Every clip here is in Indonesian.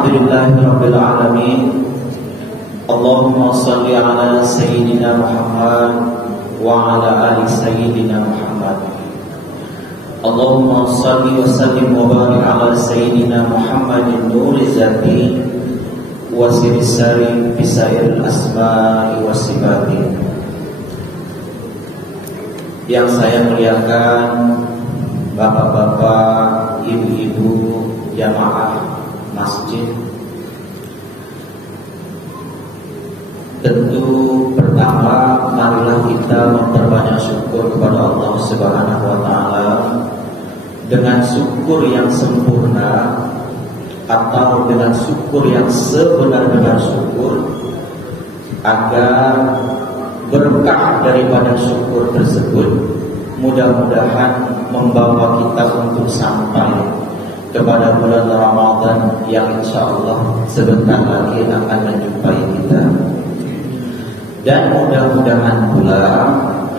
Alhamdulillahirabbil alamin. Allahumma shalli ala sayyidina Muhammad wa ala ali sayyidina Muhammad. Allahumma shalli wa sallim wa barik ala sayyidina Muhammadin nuri zati wa sirisari bisairil asma'i wa sifati. Yang saya muliakan bapak-bapak, ibu-ibu, jamaah masjid, tentu pertama marilah kita memperbanyak syukur kepada Allah Subhanahu wa taala dengan syukur yang sempurna atau dengan syukur yang sebenar-benar syukur, agar berkah daripada syukur tersebut mudah-mudahan membawa kita untuk sampai kepada bulan Ramadan yang insya Allah sebentar lagi akan menjumpai kita. Dan mudah-mudahan pula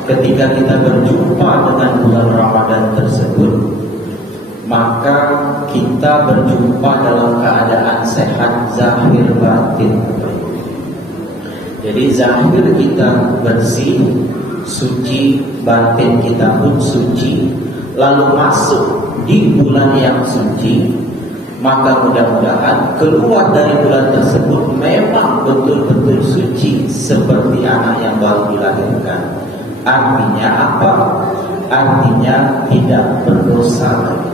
ketika kita berjumpa dengan bulan Ramadan tersebut, maka kita berjumpa dalam keadaan sehat zahir batin. Jadi zahir kita bersih, suci, batin kita pun suci, lalu masuk di bulan yang suci, maka mudah-mudahan keluar dari bulan tersebut memang betul-betul suci seperti anak yang baru dilahirkan. Artinya apa? Artinya tidak berdosa lagi.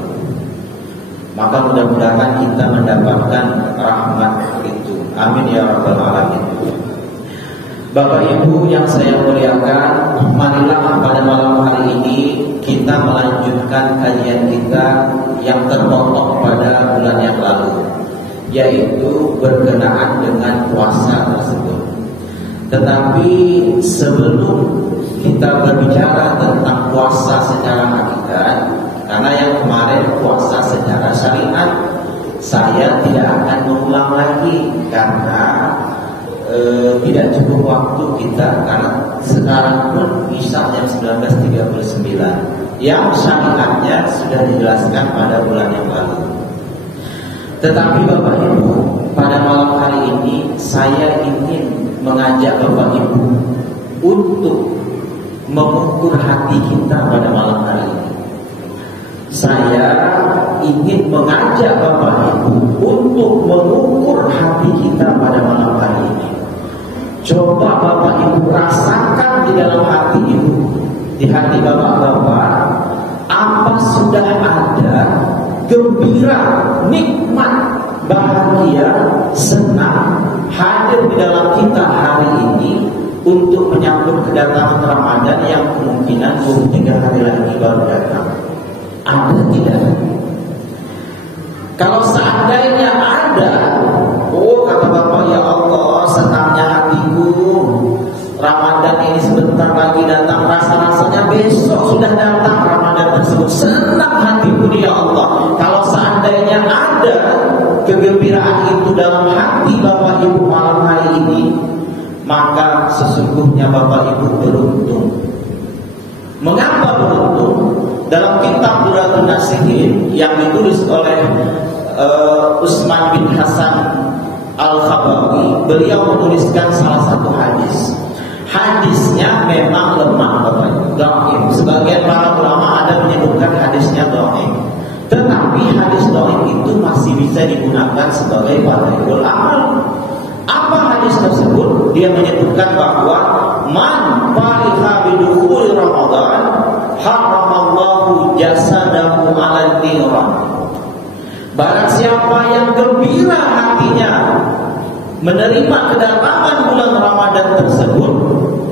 Maka mudah-mudahan kita mendapatkan rahmat itu. Amin ya rabbal alamin. Bapak Ibu yang saya muliakan, marilah pada malam hari ini kita melanjutkan kajian kita yang terpotong pada bulan yang lalu, yaitu berkenaan dengan puasa tersebut. Tetapi sebelum kita berbicara tentang puasa secara hakikat, karena yang kemarin puasa secara syariat, saya tidak akan mengulang lagi karena tidak cukup waktu kita, karena sekarang pun Isya jam 19.39 yang syariatnya sudah dijelaskan pada bulan yang lalu. Tetapi Bapak Ibu, pada malam hari ini saya ingin mengajak Bapak Ibu untuk mengukur hati kita pada malam hari ini. Saya ingin mengajak Bapak Ibu untuk mengukur hati kita pada malam hari ini. Coba Bapak Ibu rasakan di dalam hati Ibu, di hati Bapak-bapak, apa sudah ada gembira, nikmat, bahagia, senang hadir di dalam kita hari ini untuk menyambut kedatangan Ramadan yang kemungkinan 23 hari lagi baru datang. Ada tidak? Kalau seandainya ada, oh kata Bapak, ya Allah, senangnya hatiku, Ramadan ini sebentar lagi datang, rasa-rasanya besok sudah datang Ramadan tersebut. Senang hatiku ya Allah. Kalau seandainya ada kegembiraan itu dalam hati Bapak Ibu malam hari ini, maka sesungguhnya Bapak Ibu beruntung. Mengapa beruntung? Dalam kitab Duratul Nasihin yang ditulis oleh Utsman bin Hasan Al-Khabawi, beliau menuliskan salah satu hadis. Hadisnya memang lemah, Bapak Ibu, dhaif. Sebagian para ulama ada menyebutkan hadisnya dhaif. Tetapi hadis dhaif itu masih bisa digunakan sebagai fardhul amal. Apa hadis tersebut? Dia menyebutkan bahwa man fariha bidukhul Ramadan haramallahu jasadahu 'alal niran. Barang siapa yang gembira hatinya menerima kedatangan bulan Ramadan tersebut,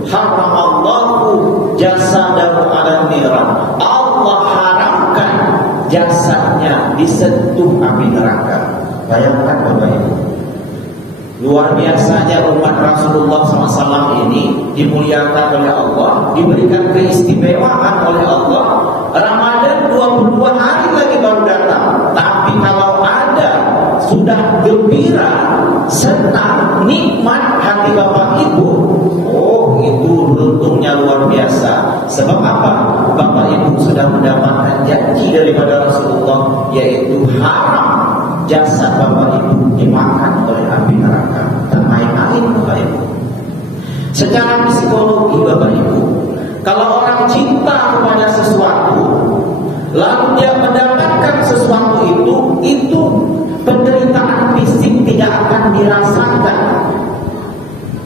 haramallahu jasadahu 'alal niran. Allah haramkan jasadnya disentuh api neraka. Bayangkan Bapak Ibu, luar biasanya umat Rasulullah SAW ini dimuliakan oleh Allah, diberikan keistimewaan oleh Allah. Ramadan 22 hari lagi baru datang, tapi kalau ada sudah gembira, senang, nikmat hati Bapak Ibu, oh itu beruntungnya luar biasa. Sebab apa? Bapak Ibu sudah mendapatkan janji daripada Rasulullah, yaitu haram jasad bapak ibu dimakan oleh api neraka. Tak main-main bapak ibu. Secara psikologi bapak ibu, kalau orang cinta kepada sesuatu, lalu dia mendapatkan sesuatu itu penderitaan fisik tidak akan dirasakan.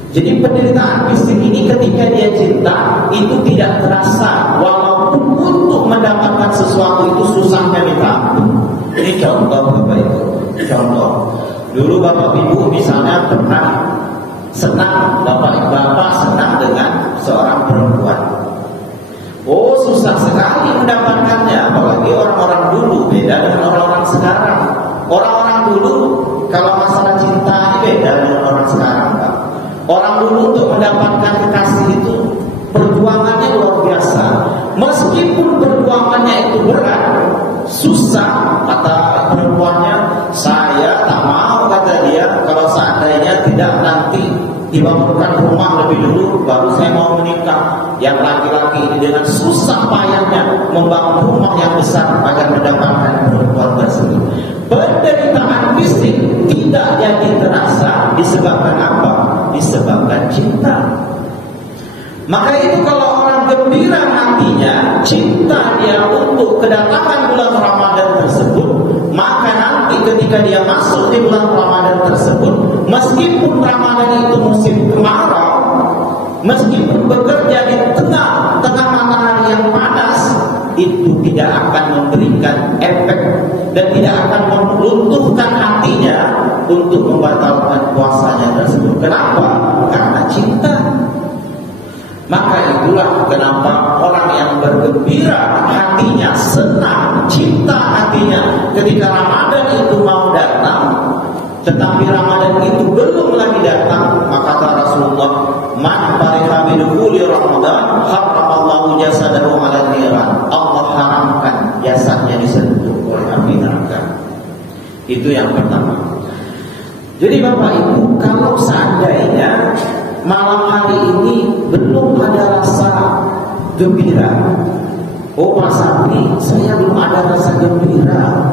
Jadi penderitaan fisik ini ketika dia cinta itu tidak terasa, walaupun untuk mendapatkan sesuatu itu susahnya minta ampun. Ini contoh bapak ibu. Contoh, dulu bapak ibu misalnya pernah senang, bapak senang dengan seorang perempuan. Oh, susah sekali mendapatkannya, apalagi orang-orang dulu beda dengan orang-orang sekarang. Orang-orang dulu kalau masalah cinta ini beda dengan orang sekarang, Pak. Orang dulu untuk mendapatkan kekasih itu perjuangannya luar biasa. Meskipun perjuangannya itu berat, susah, kata perempuannya, saya tak mau, kata dia, kalau seandainya tidak nanti dibangunkan rumah lebih dulu baru saya mau menikah. Yang laki-laki ini dengan susah payahnya membangun rumah yang besar agar mendapatkan perempuan tersebut. Penderitaan fisik tidak jadi terasa disebabkan apa? Disebabkan cinta. Maka itu kalau orang gembira hatinya, cinta dia untuk kedatangan bulan Ramadan tersebut, maka nanti ketika dia masuk di bulan Ramadan tersebut, meskipun Ramadan itu musim kemarau, meskipun bekerja di tengah matahari yang panas, itu tidak akan memberikan efek dan tidak akan melunturkan hatinya untuk membatalkan puasanya tersebut. Kenapa? Karena cinta. Maka itulah kenapa orang yang bergembira hatinya, senang, cinta hatinya ketika Ramadan itu mau datang, tetapi Ramadan itu belum lagi datang, maka kata Rasulullah, man fariha bidukhuli Ramadan haramallahu jasadahu 'ala niran. Allah haramkan jasadnya disentuh oleh api neraka. Itu yang pertama. Jadi Bapak Ibu, kalau seandainya malam hari ini belum ada rasa gembira, oh Mas Sapi, saya belum ada rasa gembira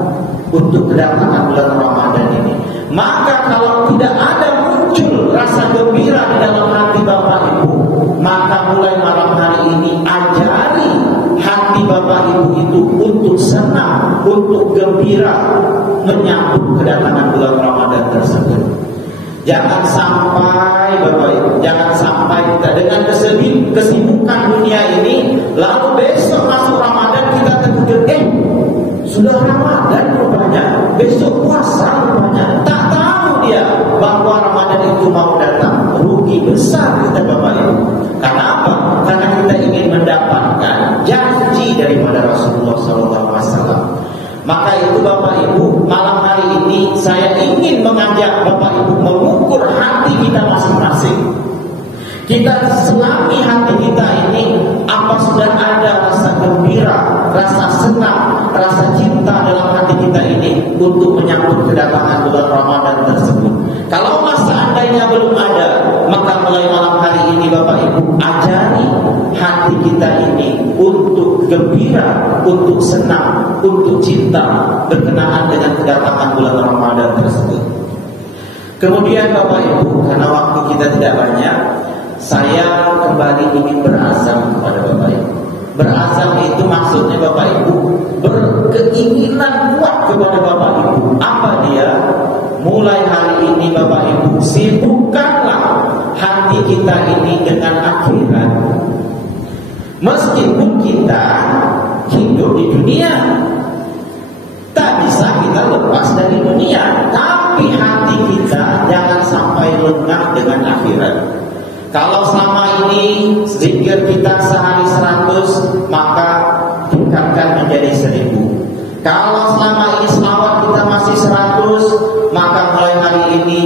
untuk kedatangan bulan Ramadan ini, maka kalau tidak ada muncul rasa gembira di dalam hati Bapak Ibu, maka mulai malam hari ini ajari hati Bapak Ibu itu untuk senang, untuk gembira menyambut kedatangan bulan Ramadan tersebut. Jangan sampai Bapak Ibu, jangan sampai kita dengan kesibukan dunia ini, lalu besok masuk Ramadan kita terpikir, sudah Ramadan rupanya, besok puasa rupanya. Tak tahu dia bahwa Ramadan itu mau datang. Rugi besar kita Bapak Ibu. Karena apa? Karena kita ingin mendapatkan janji daripada Rasulullah SAW. Maka itu Bapak Ibu, malam hari ini saya ingin mengajak Bapak Ibu mengukur hati kita masing-masing. Kita selami hati kita ini, apa sudah ada rasa gembira, rasa senang, rasa cinta dalam hati kita ini untuk menyambut kedatangan bulan Ramadan tersebut. Kalau seandainya belum ada, maka mulai malam hari ini Bapak Ibu ajari hati kita ini untuk gembira, untuk senang, untuk cinta berkenaan dengan kedatangan bulan Ramadan tersebut. Kemudian Bapak Ibu, karena waktu kita tidak banyak, saya kembali ingin berazam kepada Bapak Ibu. Berazam itu maksudnya Bapak Ibu berkeinginan kuat kepada Bapak Ibu. Apa dia? Mulai hari ini Bapak Ibu sibukkanlah hati kita ini dengan akhirat. Meskipun kita hidup di dunia, tak bisa kita lepas dari dunia, tapi hati kita jangan sampai lengah dengan akhirat. Kalau selama ini zikir kita sehari 100, maka tingkatkan menjadi 1000. Kalau selama ini selawat kita masih 100, maka mulai hari ini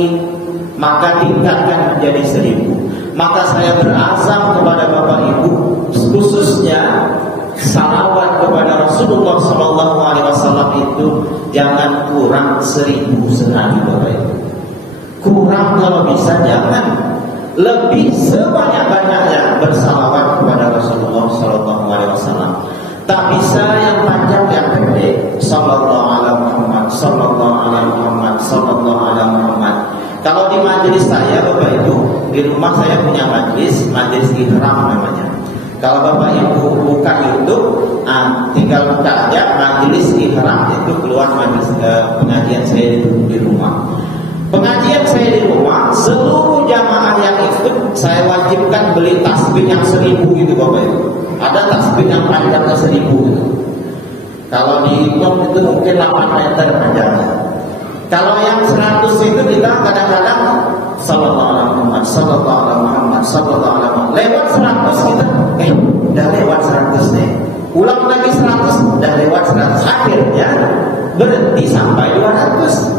maka tingkatkan menjadi 1000. Maka saya berazam kepada Bapak Ibu, khususnya salawat kepada Rasulullah SAW itu jangan kurang 1000 sehari Bapak Ibu. Kurang kalau bisa jangan. Lebih sebanyak-banyaknya bersalawat kepada Rasulullah SAW. Tak bisa yang panjang yang pendek. Sallallahu alaihi Muhammad, sallallahu alaihi Muhammad, Kalau di majelis saya Bapak Ibu, di rumah saya punya majelis ihram namanya. Kalau Bapak Ibu buka YouTube, tinggal buka aja majelis ihram, itu keluar majelis pengajian saya di rumah. Pengajian saya di rumah, seluruh jamaah yang ikut saya wajibkan beli tasbih yang 1000 gitu Bapak Ibu. Ada tasbih yang panjangnya 1000 gitu. Kalau dihitung itu mungkin 8 meter panjangnya. Kalau yang 100 itu kita kadang-kadang sallallahu alaihi Muhammad, sallallahu alaihi Muhammad, sallallahu alaihi Muhammad. Lewat 100 kita, udah lewat 100 nih. Ulang lagi 100, udah lewat 100. Akhirnya berhenti sampai 200.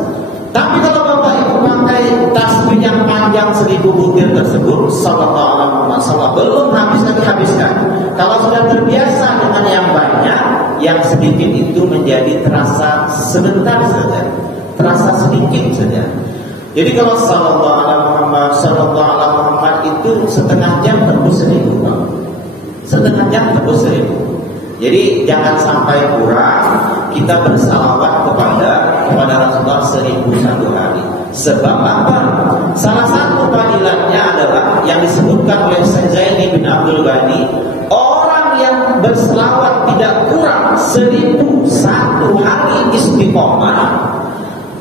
Tapi kalau Bapak Ibu pakai tasbih yang panjang 1000 butir tersebut, sallallahu alaihi Muhammad, sallallahu, belum habiskan. Kalau sudah terbiasa dengan yang banyak, yang sedikit itu menjadi terasa sebentar saja. Terasa sedikit saja. Jadi kalau sallallahu alaihi Muhammad, sallallahu alaihi Muhammad itu setengah jam tembus 1000, Pak. Setengah jam tembus 1000. Jadi jangan sampai kurang kita bersalawat kepada Rasulullah 1001 hari. Sebab apa? Salah satu fadilahnya adalah yang disebutkan oleh Syekh Zaini bin Abdul Ghani, orang yang berselawat tidak kurang 1001 hari istiqomah,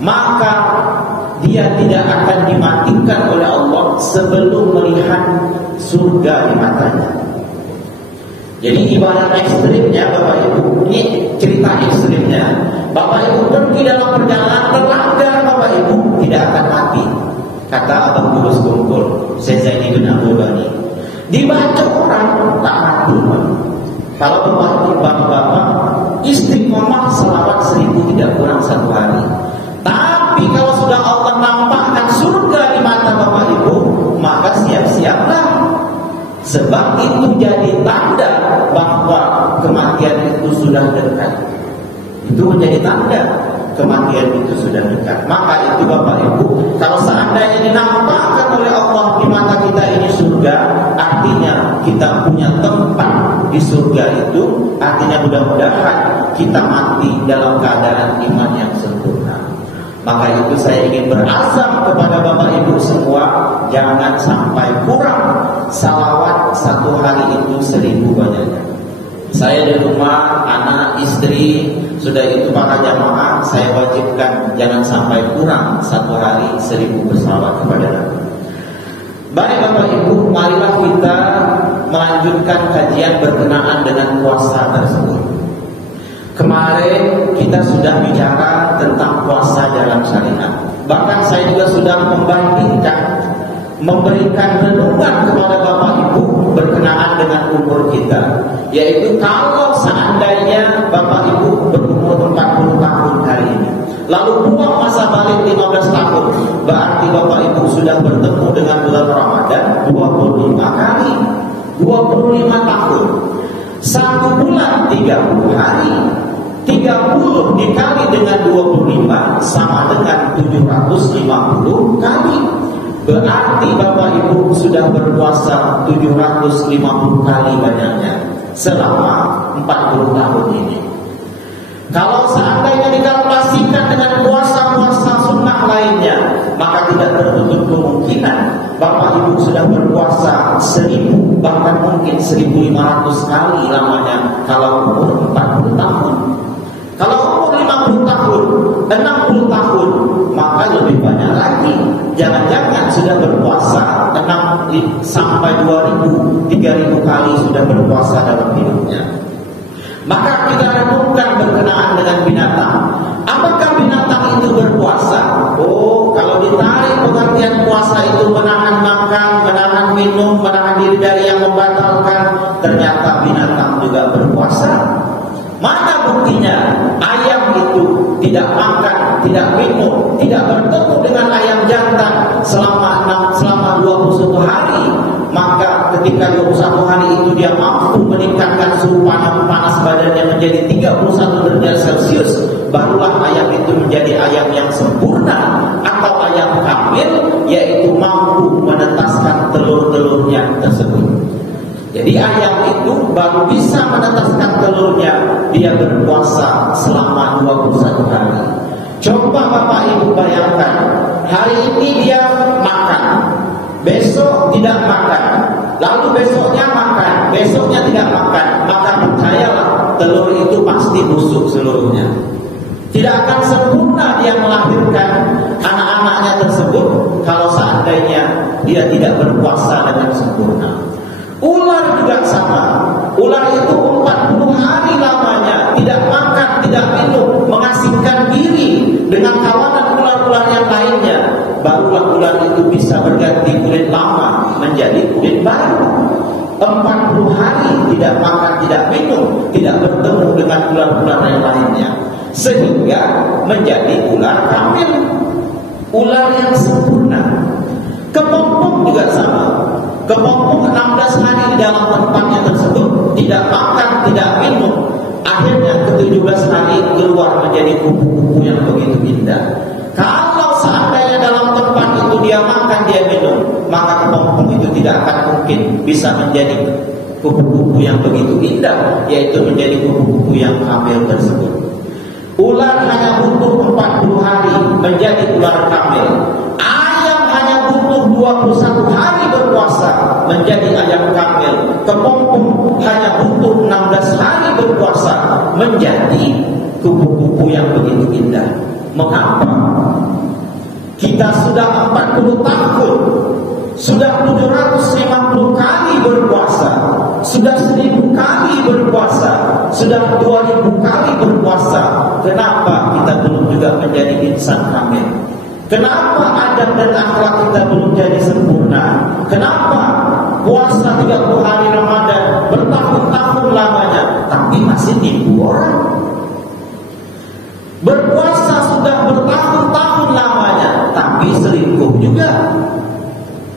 maka dia tidak akan dimatikan oleh Allah sebelum melihat surga di matanya. Jadi ibarat ekstrimnya Bapak Ibu, ini cerita ekstrimnya. Bapak Ibu pergi dalam perjalanan terlanggar, Bapak Ibu tidak akan mati. Kata Abang Bulus Kumpul, Syekh Zaini bin Abdul Ghani, dibaca orang tak mati. Kalau Bapak istiqomah selawat 1000 tidak kurang 1 hari. Tapi kalau sudah Allah nampakkan surga di mata Bapak Ibu, maka siap-siaplah. Sebab itu jadi tanda bahwa kematian itu sudah dekat. Itu menjadi tanda kematian itu sudah dekat. Maka itu Bapak Ibu, kalau seandainya dinampakkan oleh Allah di mata kita ini surga, artinya kita punya tempat di surga itu. Artinya mudah-mudahan kita mati dalam keadaan iman yang sempurna. Maka itu saya ingin berazam kepada Bapak Ibu semua, jangan sampai kurang salawat 1 hari itu 1000 banyaknya. Saya di rumah, anak, istri, sudah itu para jamaah, saya wajibkan jangan sampai kurang 1 hari 1000 bersalawat kepada Nabi. Baik Bapak Ibu, marilah kita melanjutkan kajian berkenaan dengan puasa tersebut. Kemarin kita sudah bicara tentang puasa dalam syariat. Bahkan saya juga sudah memberikan renungan kepada Bapak Ibu berkenaan dengan umur kita. Yaitu kalau seandainya Bapak Ibu berumur 40 tahun hari ini, lalu buang masa balik 15 tahun, berarti Bapak Ibu sudah bertemu dengan bulan Ramadan 25 kali. 25 tahun. 1 bulan 30 hari. 30 dikali dengan 25 sama dengan 750 kali. Berarti Bapak Ibu sudah berpuasa 750 kali banyaknya selama 40 tahun ini. Kalau seandainya dikalkulasikan dengan puasa-puasa sunnah lainnya, maka tidak tertutup kemungkinan Bapak Ibu sudah berpuasa 1000, bahkan mungkin 1500 kali lamanya kalau umur 40 tahun. Kalau umur 50 tahun, 60 tahun, maka lebih banyak lagi. Jangan-jangan sudah berpuasa 6 sampai 2000, 3000 kali sudah berpuasa dalam hidupnya. Maka kita renungkan berkenaan dengan binatang. Apakah binatang itu berpuasa? Oh, kalau ditarik pengertian puasa itu menahan makan, menahan minum, menahan diri dari yang membatalkan, ternyata binatang juga berpuasa. Mana buktinya? Ayam itu tidak makan, tidak minum, tidak bertemu dengan ayam jantan selama 21 hari. Maka ketika 21 hari itu dia mampu meningkatkan suhu panas badannya menjadi 31 derajat Celcius, barulah ayam itu menjadi ayam yang sempurna atau ayam hamil, yaitu mampu menetaskan telur-telurnya tersebut. Jadi ayam itu baru bisa menetaskan telurnya, dia berpuasa selama 21 hari. Coba Bapak Ibu bayangkan, hari ini dia makan, besok tidak makan, lalu besoknya makan, besoknya tidak makan, maka percayalah telur itu pasti busuk seluruhnya. Tidak akan sempurna dia melahirkan anak-anaknya tersebut kalau seandainya dia tidak berpuasa dengan sempurna. Ular juga sama. Ular itu 40 hari lamanya tidak makan, tidak minum, mengasingkan diri dengan kawanan ular-ular yang lainnya. Barulah ular itu bisa berganti kulit lama menjadi kulit baru. 40 hari tidak makan, tidak minum, tidak bertemu dengan ular-ular yang lainnya, sehingga menjadi ular kamil, ular yang sempurna. Kepompong juga sama. Kepompong 16 hari di dalam tempatnya tersebut tidak makan, tidak minum. Akhirnya ke-17 hari keluar menjadi kupu-kupu yang begitu indah. Kalau seandainya dalam tempat itu dia makan, dia minum, maka kepompong itu tidak akan mungkin bisa menjadi kupu-kupu yang begitu indah, yaitu menjadi kupu-kupu yang hamil tersebut. Ular hanya butuh 40 hari menjadi ular kamil. Ayam hanya butuh 21 hari berpuasa menjadi ayam kamil. Kepompong hanya butuh 16 hari berpuasa menjadi kupu-kupu yang begitu indah. Mengapa? Kita sudah 40 tahun, sudah 750 kali berpuasa, sudah 1000 kali berpuasa, sudah 2000 kali berpuasa. Kenapa kita belum juga menjadi insan kamil? Kenapa adab dan akhlak kita belum jadi sempurna? Kenapa puasa 30 hari Ramadan bertahun-tahun lamanya tapi masih nipu orang? Berpuasa sudah bertahun-tahun lamanya tapi selingkuh juga.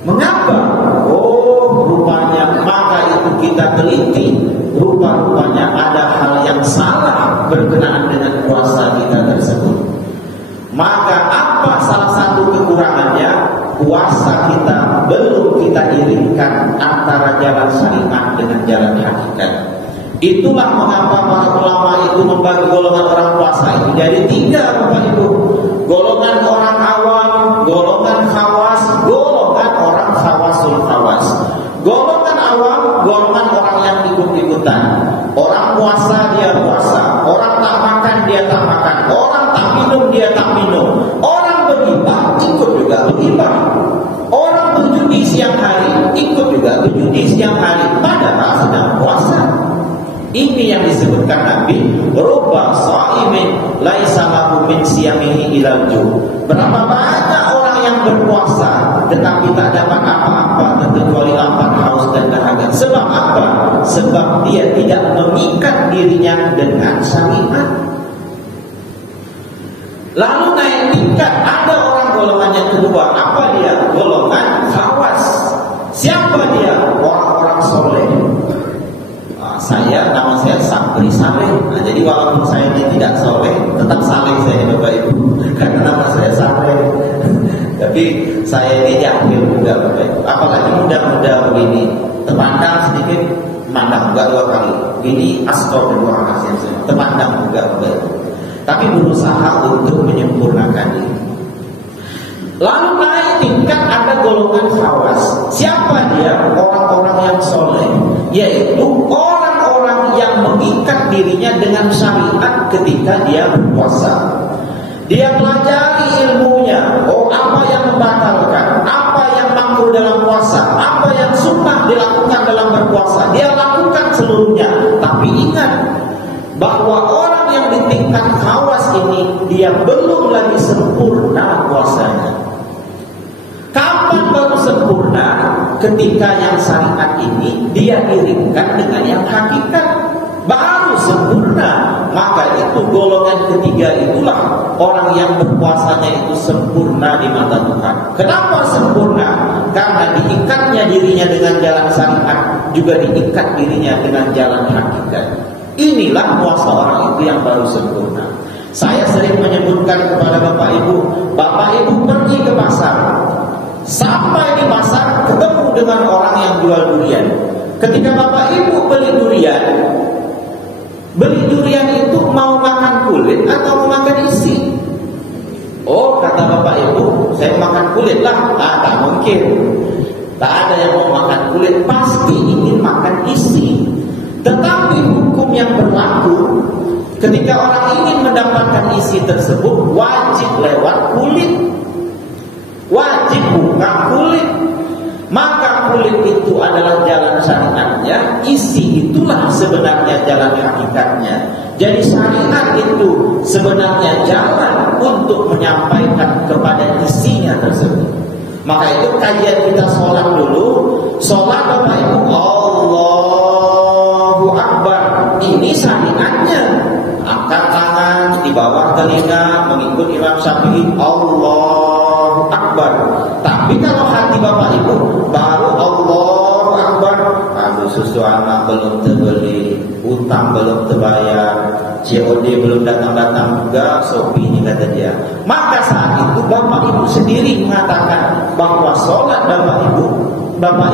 Mengapa? Oh, rupanya maka itu kita teliti. Rupa-rupanya ada hal yang salah berkenaan dengan puasa kita tersebut. Maka apa salah satu kekurangannya? Puasa kita belum kita iringkan antara jalan syariat dengan jalan hakikat. Itulah mengapa para ulama itu membagi golongan orang puasa itu jadi 3, Bapak Ibu. Golongan orang awam, golongan khawas, golongan orang khawasul khawas. Golongan awam, golongan orang yang ikut-ikutan. Orang puasa dia puasa, orang tak makan dia tak makan, orang tak minum dia tak minum, orang bergibah ikut juga bergibah, orang berjudi siang hari ikut juga berjudi siang hari, padahal sedang puasa. Ini yang disebutkan Nabi, rubba shaimin laisa lahu min siyamihi ilal ju'. Berapa banyak orang yang berpuasa tetapi tak dapat apa-apa kecuali lapar, haus dan dahaga. Sebab apa? Sebab dia tidak mengikat dirinya dengan syariat. Lalu naik tingkat, ada orang golongan yang kedua. Apa dia? Golongan khawas. Siapa dia? Orang-orang soleh. Nama saya Sabri Saleh. Nah, jadi walaupun saya tidak soleh, tetap saleh saya, Bapak Ibu, karena nama saya Saleh. Tapi saya ini jahil juga, Bapak Ibu. Apalagi muda-muda begini, terpandang sedikit, mandang juga 2 kali. Ini astagfirullahaladzim, terpandang juga, Bapak Ibu. Tapi berusaha untuk menyempurnakan diri. Lalu naik tingkat, ada golongan khawas. Siapa dia? Orang-orang yang soleh, yaitu orang-orang yang mengikat dirinya dengan syariat ketika dia berpuasa. Dia pelajari ilmunya. Oh, apa yang membatalkan, apa yang makruh dalam puasa, apa yang sunnah dilakukan dalam berpuasa, dia lakukan seluruhnya. Tapi ingat bahwa orang yang di tingkat khawas ini, dia belum lagi sempurna puasanya. Kapan baru sempurna? Ketika yang syariat ini dia iringkan dengan yang hakikat, baru sempurna. Maka itu golongan ketiga itulah orang yang berpuasanya itu sempurna di mata Tuhan. Kenapa sempurna? Karena diikatnya dirinya dengan jalan syariat, juga diikat dirinya dengan jalan hakikat. Inilah puasa orang itu yang baru sempurna. Saya sering menyebutkan kepada Bapak Ibu pergi ke pasar. Sampai di pasar ketemu dengan orang yang jual durian. Ketika Bapak Ibu beli durian itu mau makan kulit atau mau makan isi? Oh, kata Bapak Ibu, saya makan kulit lah. Tak mungkin. Tak ada yang mau makan kulit, pasti ingin makan isi. Tetapi hukum yang berlaku ketika orang ingin mendapatkan isi tersebut, wajib lewat kulit, wajib buka kulit. Maka kulit itu adalah jalan syariatnya, isi itulah sebenarnya jalan hakikatnya. Jadi syariat itu sebenarnya jalan untuk menyampaikan kepada isinya tersebut. Maka itu kajian kita sholat dulu. Sholat Bapak Ibu, Allahu Akbar, ini syariatnya. Angkat tangan di bawah telinga mengikut Imam Syafi'i, Allahu Akbar. Tapi kalau hati Bapak Ibu baru Allahu Akbar, aduh susu anak belum terbeli, utang belum terbayar, COD belum datang-datang juga, Shopee ini kata dia. Maka saat itu Bapak Ibu sendiri mengatakan bahwa sholat Bapak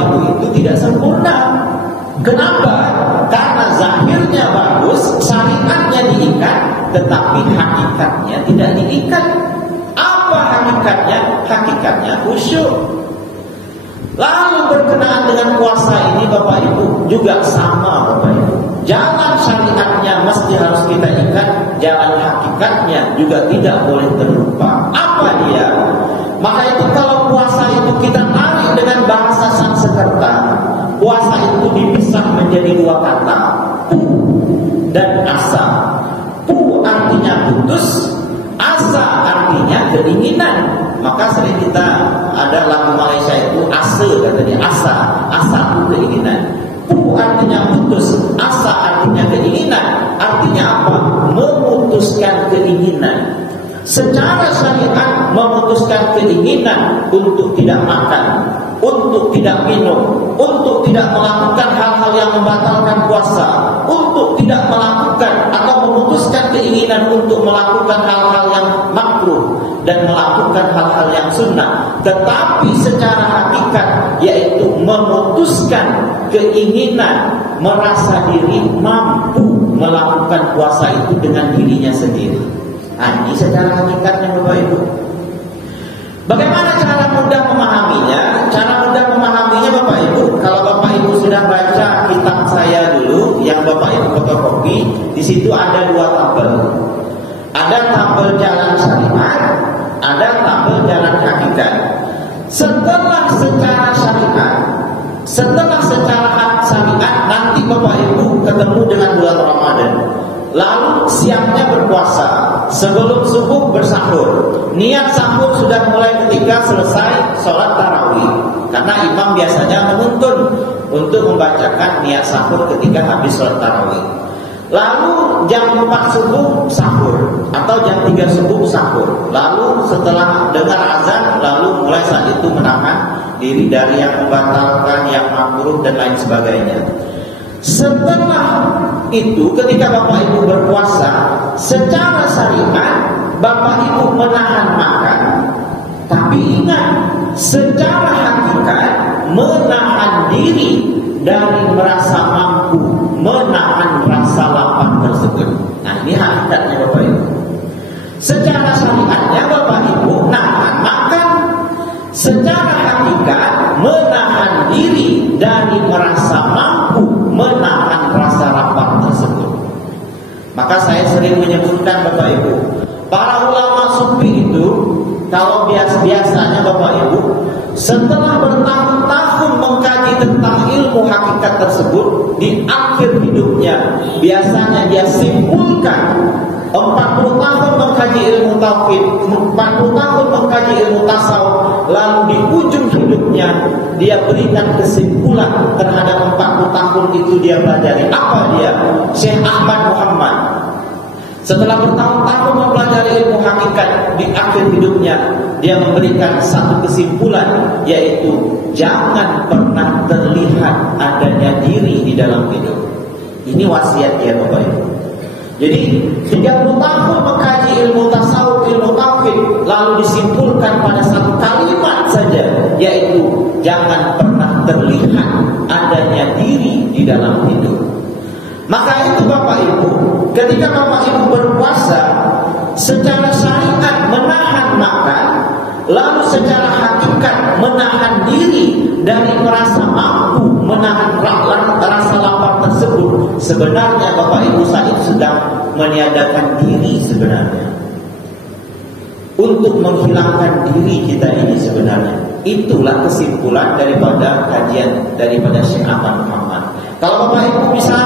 Ibu itu tidak sempurna. Kenapa? Karena zahirnya bagus, syariatnya diikat, tetapi hakikatnya tidak diikat. Apa hakikatnya? Hakikatnya khusyuk. Lalu berkenaan dengan puasa ini Bapak Ibu juga sama Bapak Ibu. Jalan syariatnya mesti harus kita ikat, jalan hakikatnya juga tidak boleh terlupa. Apa dia? Maka itu kalau puasa itu kita tarik dengan bahasa Sanskerta, puasa itu dipisah menjadi dua kata, pu dan asa. Pu artinya putus, asa artinya keinginan. Maka sering kita ada lagu Malaysia itu asa, kata dia, asa itu keinginan. Pu artinya putus, asa artinya keinginan. Artinya apa? Memutuskan keinginan. Secara syariat memutuskan keinginan untuk tidak makan, untuk tidak minum, untuk tidak melakukan hal-hal yang membatalkan puasa, untuk tidak melakukan atau memutuskan keinginan untuk melakukan hal-hal yang makruh dan melakukan hal-hal yang sunnah. Tetapi secara hakikat yaitu memutuskan keinginan merasa diri mampu melakukan puasa itu dengan dirinya sendiri. Nah, ini secara hakikatnya Bapak Ibu. Bagaimana cara mudah memahaminya? Cara mudah memahaminya Bapak Ibu, kalau Bapak Ibu sudah baca kitab saya dulu yang Bapak Ibu fotokopi, di situ ada dua tabel. Ada tabel jalan syariat, ada tabel jalan hakikat. Setelah secara syariat nanti Bapak Ibu ketemu dengan bulan Ramadan. Lalu siapnya berpuasa, sebelum subuh bersahur. Niat sahur sudah mulai ketika selesai sholat tarawih, karena imam biasanya menuntun untuk membacakan niat sahur ketika habis sholat tarawih. Lalu jam 4 subuh sahur, atau jam 3 subuh sahur. Lalu setelah dengar azan, lalu mulai saat itu menahan diri dari yang membatalkan, yang makruh dan lain sebagainya. Setelah itu ketika Bapak Ibu berpuasa, secara syariat Bapak Ibu menahan makan. Tapi ingat, secara hakikat menahan diri dari merasa mampu menahan rasa lapar tersebut. Nah, ini hakikatnya Bapak Ibu. Secara syariatnya Bapak Ibu nahan makan, secara hakikat menahan diri dari merasa mampu menahan rasa lapar tersebut. Maka saya sering menyebutkan Bapak Ibu, para ulama sufi itu kalau biasanya Bapak Ibu setelah bertahun-tahun mengkaji tentang ilmu hakikat tersebut, di akhir hidupnya biasanya dia simpulkan 40 tahun mengkaji ilmu tauhid, 40 tahun mengkaji ilmu tasawuf, lalu di ujung hidupnya dia berikan kesimpulan terhadap 40 tahun itu dia pelajari. Apa dia? Syekh Ahmad Muhammad setelah bertahun-tahun mempelajari ilmu hakikat, di akhir hidupnya dia memberikan satu kesimpulan, yaitu jangan pernah terlihat adanya diri di dalam hidup. Ini wasiat dia Bapak Ibu. Jadi 30 tahun mengkaji ilmu tasawuf, ilmu tauhid, lalu disimpulkan pada satu kalimat saja, yaitu jangan pernah terlihat adanya diri di dalam hidup. Maka itu Bapak Ibu, ketika Bapak Ibu berpuasa, secara syariat menahan makan, lalu secara hakikat menahan diri dari merasa mampu menahan rasa lapar tersebut, sebenarnya Bapak Ibu saat itu sedang meniadakan diri sebenarnya, untuk menghilangkan diri kita ini sebenarnya. Itulah kesimpulan daripada kajian daripada Syekh Ahmad Muhammad. Kalau Bapak Ibu bisa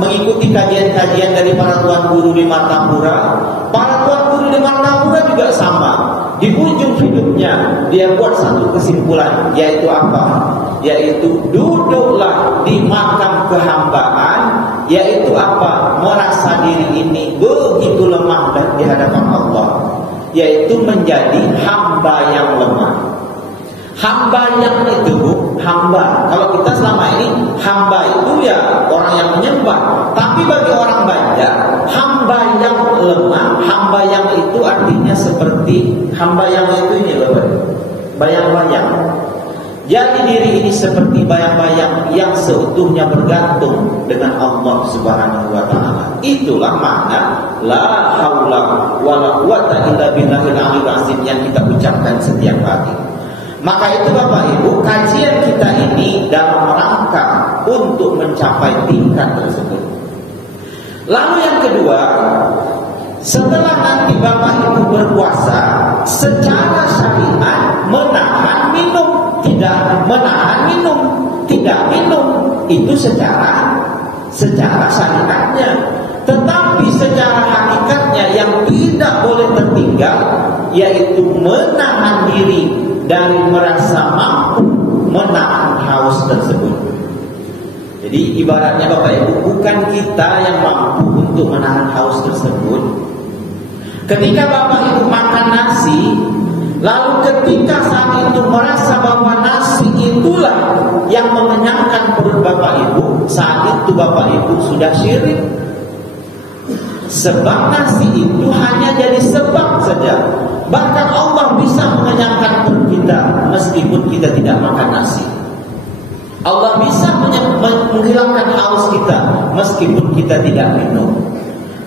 mengikuti kajian-kajian dari para tuan guru di Martapura, para tuan guru di Martapura juga sama. Di ujung hidupnya dia buat satu kesimpulan, yaitu apa? Yaitu duduklah di makam kehambaan, yaitu apa? Merasa diri ini begitu lemah di hadapan Allah, yaitu menjadi hamba yang lemah. Hamba yang itu, hamba. Kalau kita selama ini hamba itu ya orang yang menyembah. Tapi bagi orang Banjar, hamba yang lemah, hamba yang itu artinya seperti hamba yang itu ini loh, bayang-bayang. Jadi diri ini seperti bayang-bayang yang seutuhnya bergantung dengan Allah Subhanahu wa taala. Itulah makna la haula wala quwata illa billahil aliyil azim yang kita ucapkan setiap hari. Maka itu Bapak Ibu, kajian kita ini dalam rangka untuk mencapai tingkat tersebut. Lalu yang kedua, setelah nanti Bapak Ibu berpuasa, secara syariat menahan minum, tidak menahan minum, tidak minum, itu secara syariatnya. Tetapi secara hakikatnya yang tidak boleh tertinggal, yaitu menahan diri dari merasa mampu menahan haus tersebut. Jadi ibaratnya Bapak Ibu, bukan kita yang mampu untuk menahan haus tersebut. Ketika Bapak Ibu makan nasi, lalu ketika saat itu merasa bahwa nasi itulah yang mengenyangkan perut Bapak Ibu, saat itu Bapak Ibu sudah syirik. Sebab nasi itu hanya jadi sebab saja. Bahkan Allah bisa mengenyangkan perut kita meskipun kita tidak makan nasi. Allah bisa menghilangkan haus kita meskipun kita tidak minum.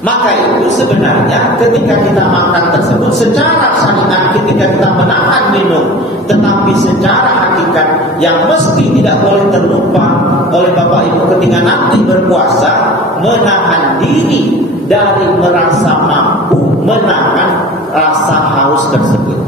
Maka itu sebenarnya ketika kita makan tersebut secara syariat, ketika kita menahan minum, tetapi secara hakikat yang mesti tidak boleh terlupa oleh Bapak Ibu ketika nanti berpuasa, menahan diri dari merasa mampu menahan rasa haus tersebut.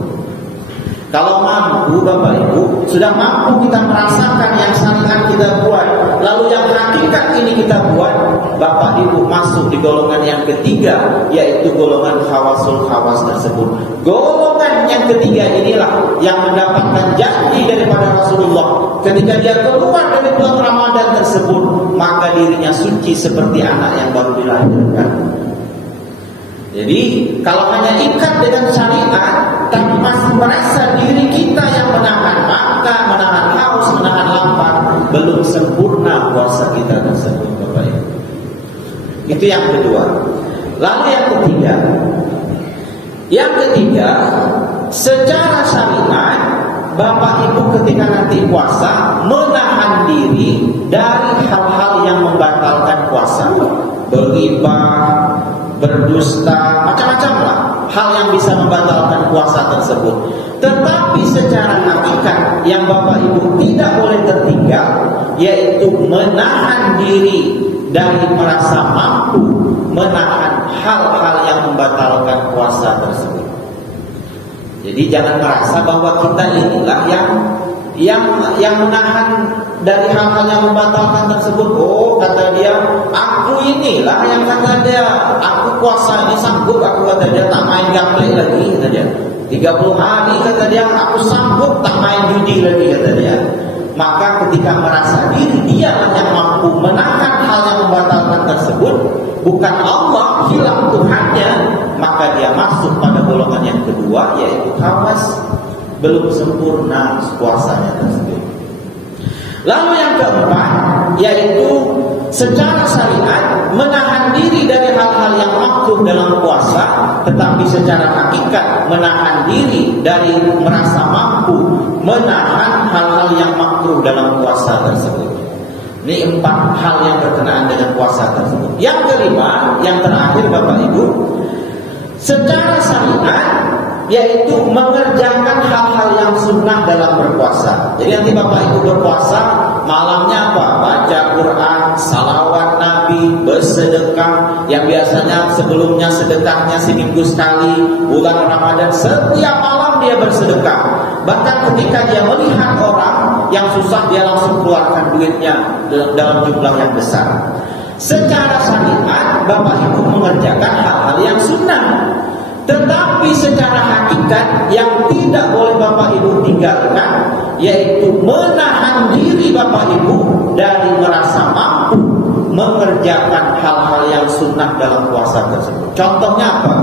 Kalau mampu Bapak Ibu, sudah mampu kita merasakan yang syariat kita buat, lalu yang hakikat ini kita buat, Bapak Ibu masuk di golongan yang ketiga, yaitu golongan khawasul khawas tersebut. Golongan yang ketiga inilah yang mendapatkan janji daripada Rasulullah. Ketika dia keluar dari bulan Ramadan tersebut, maka dirinya suci seperti anak yang baru dilahirkan. Jadi kalau hanya ikat dengan syariat, tapi masih merasa diri kita yang menahan makan, menahan haus, menahan lapar, belum sempurna puasa kita tersebut, Bapak Ibu. Itu yang kedua. Lalu yang ketiga, secara syariat Bapak Ibu ketika nanti puasa menahan diri dari hal-hal yang membatalkan puasa, berghibah, berdusta, macam-macam lah hal yang bisa membatalkan puasa tersebut. Tetapi secara hakikat yang Bapak Ibu tidak boleh tertinggal, yaitu menahan diri dari merasa mampu menahan hal-hal yang membatalkan puasa tersebut. Jadi jangan merasa bahwa kita inilah yang menahan dari hal-hal yang membatalkan tersebut. Oh, kata dia, aku inilah yang kata dia, aku puasa ini sanggup, aku kata dia tak main gaple lagi, kata dia. 30 hari kata dia, aku sanggup tak main judi lagi, kata dia. Maka ketika merasa diri dia yang mampu menahan hal yang membatalkan tersebut, bukan Allah, hilang Tuhannya, maka dia masuk pada golongan yang kedua, yaitu khawas, belum sempurna puasanya tersebut. Lalu yang keempat, yaitu secara syariat menahan diri dari hal-hal yang makruh dalam puasa, tetapi secara hakikat menahan diri dari merasa mampu menahan hal-hal yang makruh dalam puasa tersebut. Ini 4 hal yang berkenaan dengan puasa tersebut. Yang kelima, yang terakhir Bapak Ibu, secara syariat yaitu mengerjakan hal-hal yang sunnah dalam berpuasa. Jadi nanti Bapak Ibu berpuasa, malamnya apa? Baca Quran, salawat Nabi, bersedekah. Yang biasanya sebelumnya sedekahnya seminggu sekali, bulan Ramadan setiap malam dia bersedekah. Bahkan ketika dia melihat orang yang susah, dia langsung keluarkan duitnya dalam jumlah yang besar. Secara syariat Bapak Ibu mengerjakan hal-hal yang sunnah, tetapi secara hakikat yang tidak boleh Bapak Ibu tinggalkan, yaitu menahan diri Bapak Ibu dari merasa mampu mengerjakan hal-hal yang sunnah dalam puasa tersebut. Contohnya apa?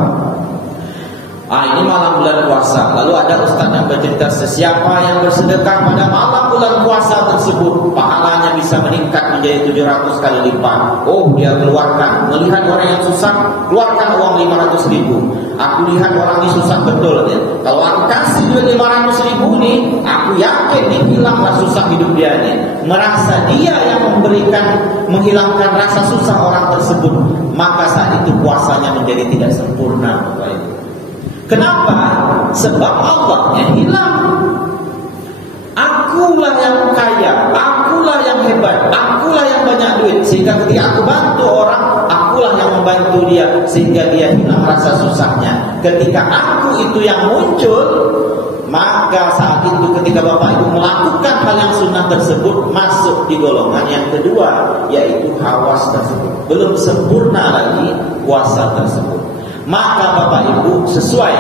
Ini malam bulan puasa, lalu ada ustaz yang bercerita, sesiapa yang bersedekah pada malam bulan puasa tersebut, pahalanya bisa meningkat menjadi 700 kali lipat. Oh, dia keluarkan, melihat orang yang susah, keluarkan uang 500 ribu. Aku lihat orang ini susah betul ya. Kalau aku kasih duit 500 ribu nih, aku yakin nih hilanglah susah hidup dia nih. Merasa dia yang menghilangkan rasa susah orang tersebut, maka saat itu puasanya menjadi tidak sempurna, Bapak Ibu. Kenapa? Sebab Allahnya hilang. Akulah yang kaya, akulah yang hebat, akulah yang banyak duit, sehingga ketika aku bantu orang, akulah yang membantu dia, sehingga dia hilang rasa susahnya. Ketika aku itu yang muncul, maka saat itu ketika Bapak Ibu melakukan hal yang sunnah tersebut, masuk di golongan yang kedua, yaitu hawas tersebut. Belum sempurna lagi puasa tersebut. Maka Bapak Ibu, sesuai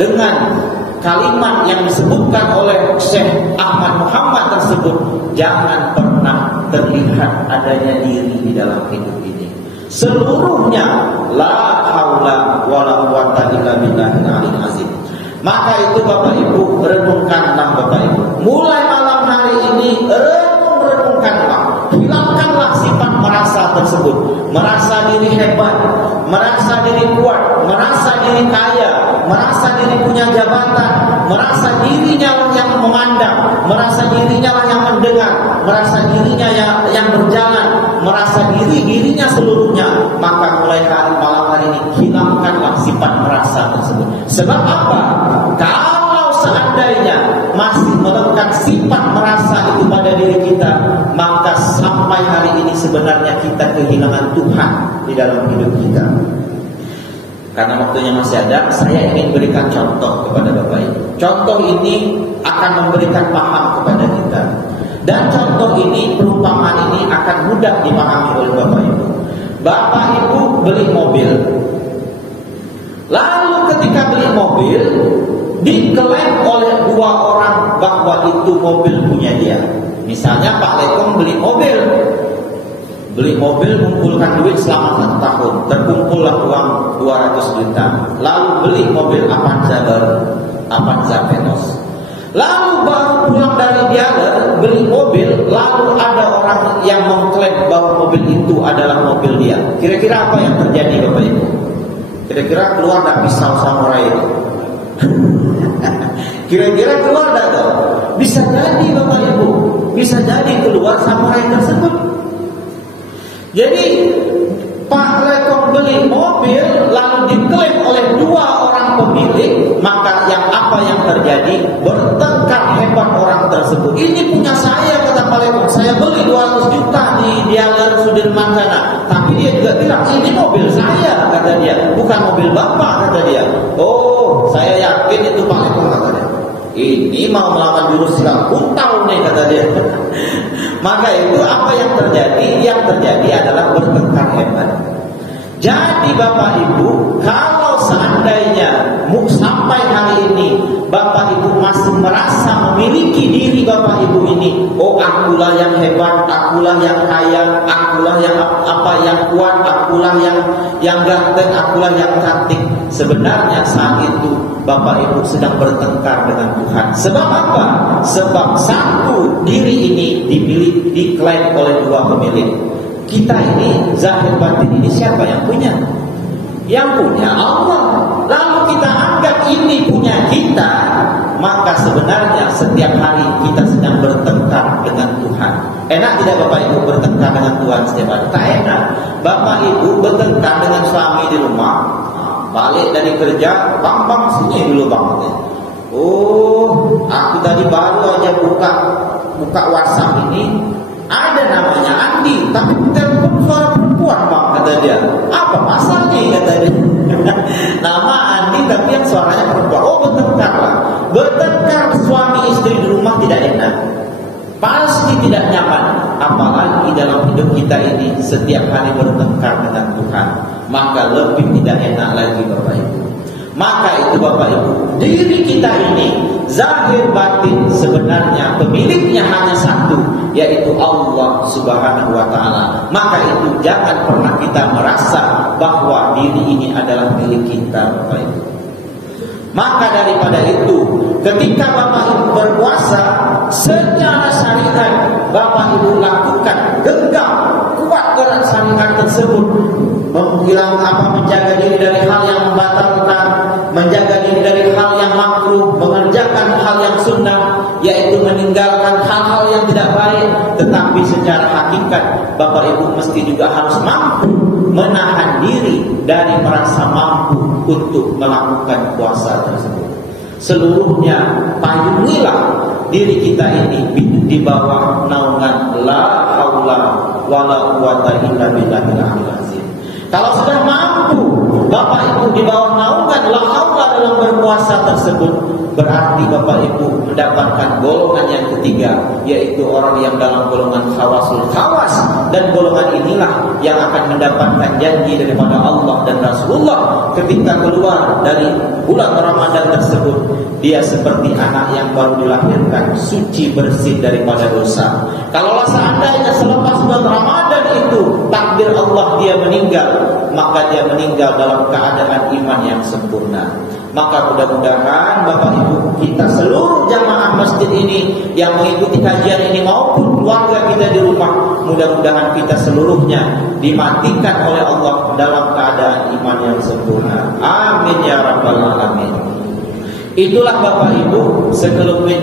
dengan kalimat yang disebutkan oleh Syekh Ahmad Muhammad tersebut, jangan pernah terlihat adanya diri di dalam hidup ini. Seluruhnya la haula wala quwata illa billahil aliyil azim. Maka itu Bapak Ibu, renungkanlah Bapak Ibu. Mulai malam hari ini renungkanlah. Hilangkanlah sifat merasa tersebut. Merasa diri hebat, merasa diri kuat, merasa diri kaya, merasa diri punya jabatan, merasa dirinya lah yang memandang, merasa dirinya lah yang mendengar, merasa dirinya yang berjalan, merasa dirinya seluruhnya. Maka mulai malam hari ini hilangkanlah sifat merasa tersebut. Sebab apa? Kalau seandainya masih melekat sifat merasa itu pada diri kita, maka sampai hari ini sebenarnya kita kehilangan Tuhan di dalam hidup kita. Karena waktunya masih ada, saya ingin berikan contoh kepada Bapak Ibu. Contoh ini akan memberikan paham kepada kita. Dan contoh ini, perumpamaan ini akan mudah dipahami oleh Bapak Ibu. Bapak Ibu beli mobil. Lalu ketika beli mobil, diklaim oleh dua orang bahwa itu mobil punya dia. Misalnya Pak Lekong beli mobil mengumpulkan duit selama 1 tahun, terkumpullah uang 200 juta. Lalu beli mobil Avanza baru, Avanza Veloz. Lalu baru pulang dari dealer beli mobil, lalu ada orang yang mengklaim bahwa mobil itu adalah mobil dia. Kira-kira apa yang terjadi Bapak Ibu? Kira-kira keluar tak pisau samurai itu? Kira-kira keluar tak dong? Bisa jadi Bapak Ibu, bisa jadi keluar samurai tersebut. Jadi Pak Lekong beli mobil lalu diklaim oleh dua orang pemilik, maka apa yang terjadi? Bertengkar hebat orang tersebut. Ini punya saya, kata Pak Lekong, saya beli 200 juta di dealer Sudirman sana. Tapi dia juga bilang ini mobil saya, kata dia, bukan mobil bapak, kata dia. Oh, saya yakin itu Pak Lekong, kata dia. Ini mau melawan jurus silat kuntau nih, kata dia. Maka itu apa yang terjadi? Yang terjadi adalah bertengkar hebat. Jadi Bapak Ibu, kalau seandainya sampai hari ini Bapak Ibu masih merasa memiliki diri Bapak Ibu ini, oh akulah yang hebat, akulah yang kaya, akulah yang yang kuat, akulah yang ganteng, akulah yang cantik. Sebenarnya saat itu Bapak Ibu sedang bertengkar dengan Tuhan. Sebab apa? Sebab satu diri ini diklaim oleh dua pemilik. Kita ini zahir batin ini siapa yang punya? Yang punya Allah. Lalu kita anggap ini punya kita, maka sebenarnya setiap hari kita sedang bertengkar dengan Tuhan. Enak tidak Bapak Ibu bertengkar dengan Tuhan setiap hari? Tak enak. Bapak Ibu bertengkar dengan suami di rumah, balik dari kerja, bang sini dulu bang. Oh, aku tadi baru aja buka WhatsApp ini, ada namanya Andi, tapi telepon suara perempuan bang, kata dia. Apa pasalnya, kata dia. Nama Andi tapi yang suaranya perempuan. Oh, bertengkar lah. Bertengkar suami istri di rumah tidak enak, pasti tidak nyaman. Apalagi dalam hidup kita ini setiap hari bertengkar dengan Tuhan, maka lebih tidak enak lagi Bapak Ibu. Maka itu Bapak Ibu, diri kita ini zahir batin sebenarnya pemiliknya hanya satu, yaitu Allah Subhanahu wa Ta'ala. Maka itu jangan pernah kita merasa bahwa diri ini adalah milik kita Bapak Ibu. Maka daripada itu, ketika Bapak Ibu berpuasa secara syariat, Bapak Ibu lakukan, genggam kuat gerak syariat tersebut, menjaga diri dari hal yang membatalkan, menjaga diri dari hal yang makruh, mengerjakan hal yang sunnah, yaitu meninggalkan hal-hal yang tidak baik. Tetapi secara hakikat Bapak Ibu mesti juga harus mampu menahan diri dari merasa mampu untuk melakukan puasa tersebut. Seluruhnya payungilah diri kita ini di bawah naungan la haula wala quwata illa billahil azim. Kalau sudah mampu Bapak Ibu di bawah naungan la haula dalam berpuasa tersebut, berarti Bapak Ibu mendapatkan golongan yang ketiga, yaitu orang yang dalam golongan khawasul khawas. Dan golongan inilah yang akan mendapatkan janji daripada Allah dan Rasulullah ketika keluar dari bulan Ramadan tersebut. Dia seperti anak yang baru dilahirkan, suci bersih daripada dosa. Kalaulah seandainya selepas bulan Ramadan itu takdir Allah dia meninggal, maka dia meninggal dalam keadaan iman yang sempurna. Maka mudah-mudahan Bapak Ibu kita seluruh jamaah masjid ini yang mengikuti kajian ini maupun keluarga kita di rumah, mudah-mudahan kita seluruhnya dimatikan oleh Allah dalam keadaan iman yang sempurna. Amin ya rabbal alamin. Itulah Bapak Ibu sekelumit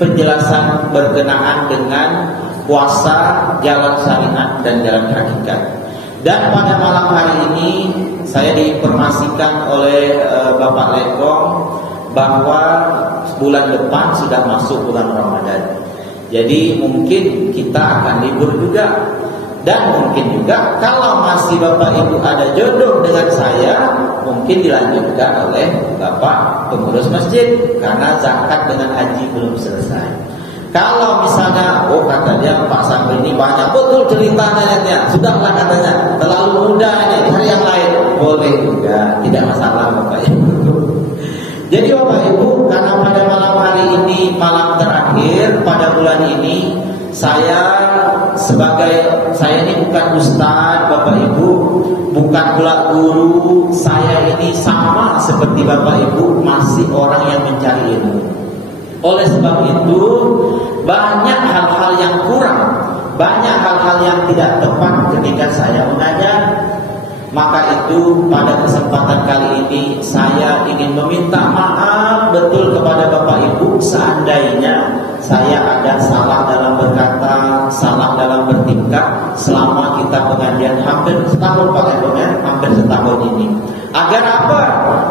penjelasan berkenaan dengan puasa, jalan syariat dan jalan hakikat. Dan pada malam hari ini saya diinformasikan oleh Bapak Lekong bahwa bulan depan sudah masuk bulan Ramadan. Jadi mungkin kita akan libur juga. Dan mungkin juga kalau masih Bapak Ibu ada jodoh dengan saya, mungkin dilanjutkan oleh Bapak pengurus masjid, karena zakat dengan haji belum selesai. Kalau misalnya, kata dia Pak Sabri ini banyak betul ceritanya, sudahlah katanya, terlalu muda ini, cari yang lain. Boleh juga, tidak masalah Bapak Ibu. Jadi Bapak Ibu, karena pada malam hari ini malam terakhir pada bulan ini, saya ini bukan ustaz Bapak Ibu, bukan pula guru. Saya ini sama seperti Bapak Ibu, masih orang yang mencari ilmu. Oleh sebab itu banyak hal-hal yang kurang, banyak hal-hal yang tidak tepat ketika saya mengajar. Maka itu pada kesempatan kali ini saya ingin meminta maaf betul kepada Bapak Ibu seandainya saya ada salah dalam berkata, salah dalam bertingkah selama kita pengajian hampir setahun Pak Ibu, hampir setahun ini. Agar apa?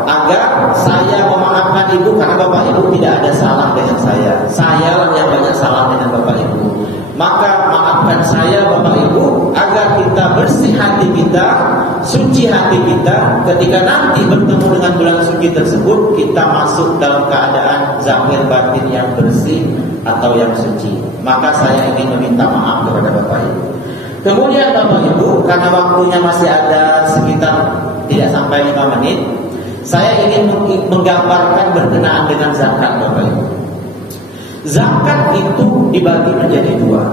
Agar saya memaafkan Ibu, karena Bapak Ibu tidak ada salah dengan saya. Saya yang banyak salah dengan Bapak Ibu. Maka maafkan saya Bapak Ibu, agar kita bersih hati kita, suci hati kita. Ketika nanti bertemu dengan bulan suci tersebut, kita masuk dalam keadaan zahir batin yang bersih atau yang suci. Maka saya ingin meminta maaf kepada Bapak Ibu. Kemudian Bapak Ibu, karena waktunya masih ada sekitar tidak sampai 5 menit, saya ingin menggambarkan berkenaan dengan zakat Bapak Ibu. Zakat itu dibagi menjadi dua.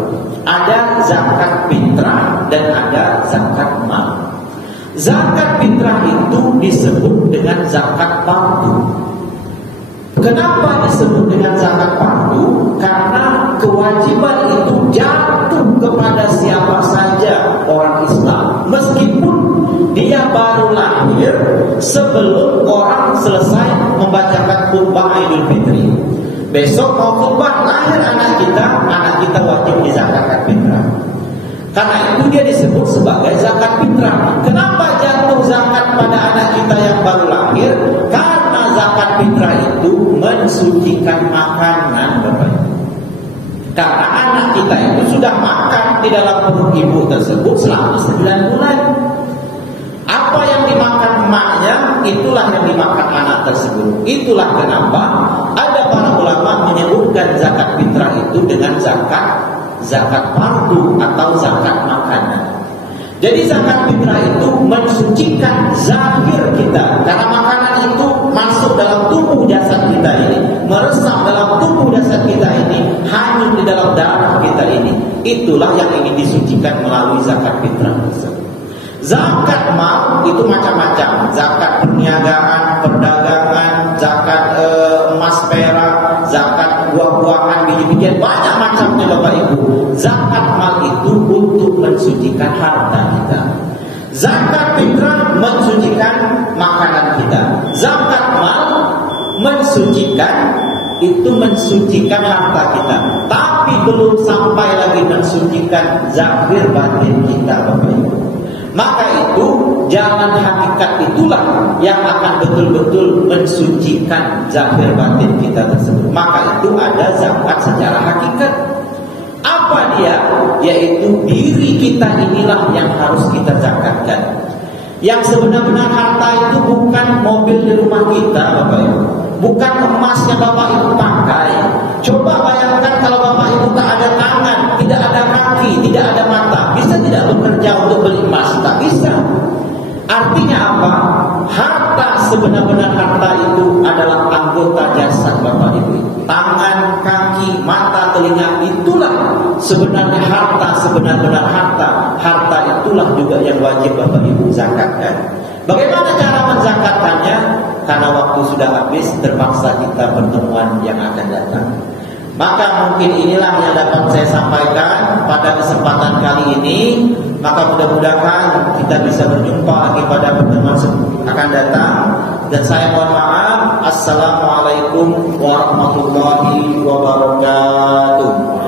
Ada zakat fitrah dan ada zakat mal. Zakat fitrah itu disebut dengan zakat fardu. Kenapa disebut dengan zakat fardu? Karena kewajiban itu jatuh kepada siapa saja orang Islam, meskipun dia baru lahir sebelum orang selesai membacakan khutbah Idul Fitri. Besok mau khutbah, lahir anak kita wajib dizakatkan fitrah. Karena itu dia disebut sebagai zakat fitrah. Kenapa jatuh zakat pada anak kita yang baru lahir, karena zakat fitrah itu mensucikan makanan, Bapak Ibu. Karena anak kita itu sudah makan di dalam perut ibu tersebut selama 9 bulan. Apa yang dimakan emaknya, itulah yang dimakan anak tersebut. Itulah kenapa ada para ulama menyebutkan zakat fitrah itu dengan zakat fardu atau zakat makanan. Jadi zakat fitrah itu mensucikan zahir kita, karena makanan itu masuk dalam tubuh jasad kita ini, meresap dalam tubuh jasad kita ini, hanyut di dalam darah kita ini. Itulah yang ingin disucikan melalui zakat fitrah tersebut. Zakat mal itu macam-macam. Zakat perniagaan, perdagangan, zakat emas perak, zakat buah-buahan, biji-bijian, banyak macamnya Bapak Ibu. Zakat mal itu untuk mensucikan harta kita. Zakat fitrah mensucikan makanan kita. Zakat mal mensucikan harta kita. Tapi belum sampai lagi mensucikan zahir batin kita, Bapak Ibu. Maka itu jalan hakikat itulah yang akan betul-betul mensucikan zahir batin kita tersebut. Maka itu ada zakat secara hakikat. Apa dia? Yaitu diri kita inilah yang harus kita zakatkan. Yang sebenar-benar harta itu bukan mobil di rumah kita, Bapak Ibu, bukan emas yang Bapak Ibu pakai. Coba bayangkan kalau Bapak Ibu tak ada tangan, tidak ada kaki, tidak ada mata, bisa tidak bekerja untuk beli emas? Tak bisa. Artinya apa? Harta, sebenar-benar harta itu adalah anggota jasad Bapak Ibu. Tangan, kaki, mata, telinga, itulah sebenarnya harta, sebenar-benar harta. Harta itulah juga yang wajib Bapak Ibu zakatkan. Bagaimana cara menzakatkannya? Karena waktu sudah habis, terpaksa kita pertemuan yang akan datang. Maka mungkin inilah yang dapat saya sampaikan pada kesempatan kali ini. Maka mudah-mudahan kita bisa berjumpa lagi pada pertemuan akan datang. Dan saya mohon maaf. Assalamualaikum warahmatullahi wabarakatuh.